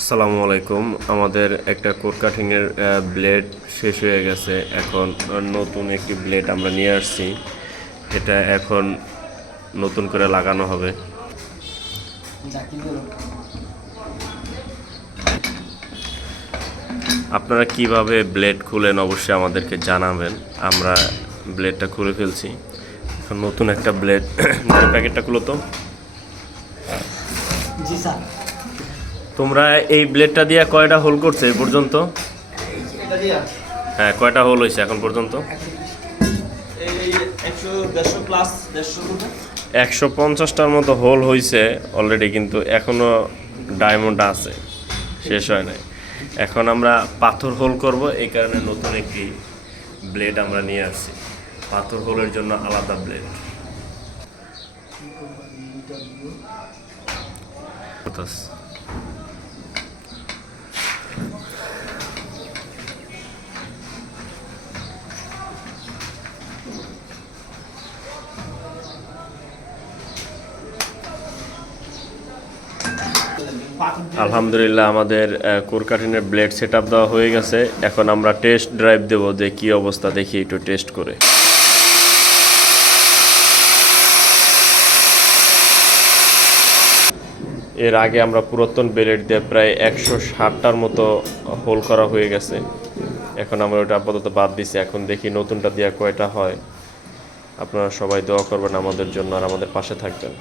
আসসালামু আলাইকুম। আমাদের একটা কোট কাটিংয়ের ব্লেড শেষ হয়ে গেছে। এখন নতুন একটি ব্লেড আমরা নিয়ে আসছি। এটা এখন নতুন করে লাগানো হবে। আপনারা কীভাবে ব্লেড খুলেন অবশ্যই আমাদেরকে জানাবেন। আমরা ব্লেডটা খুলে ফেলছি। এখন নতুন একটা ব্লেড প্যাকেটটা খুলো তো। জি স্যার। তোমরা এই ব্লেডটা দিয়ে কয়টা হোল করছে এ পর্যন্ত? হ্যাঁ কয়টা হোল হয়েছে এখন পর্যন্ত? একশো পঞ্চাশটার মতো হোল হয়েছে অলরেডি কিন্তু এখনও ডায়মন্ড আছে। শেষ হয় নাই। এখন আমরা পাথর হোল করব এই কারণে নতুন একটি ব্লেড আমরা নিয়ে আসছি। পাথর হোলের জন্য আলাদা ব্লেড আলহামদুলিল্লাহ, আমাদের কোরকাঠিনের ব্লেড সেট দেওয়া হয়ে গেছে। এখন আমরা টেস্ট ড্রাইভ দেবো, যে কী অবস্থা, দেখি একটু টেস্ট করে। এর আগে আমরা পুরাতন ব্লেড দিয়ে প্রায় একশো ষাটটার মতো হোল করা হয়ে গেছে। এখন আমরা ওটা আপাতত বাদ দিছি, এখন দেখি নতুনটা দিয়ে কয়টা হয়। আপনারা সবাই দোয়া করবেন আমাদের জন্য আর আমাদের পাশে থাকবেন।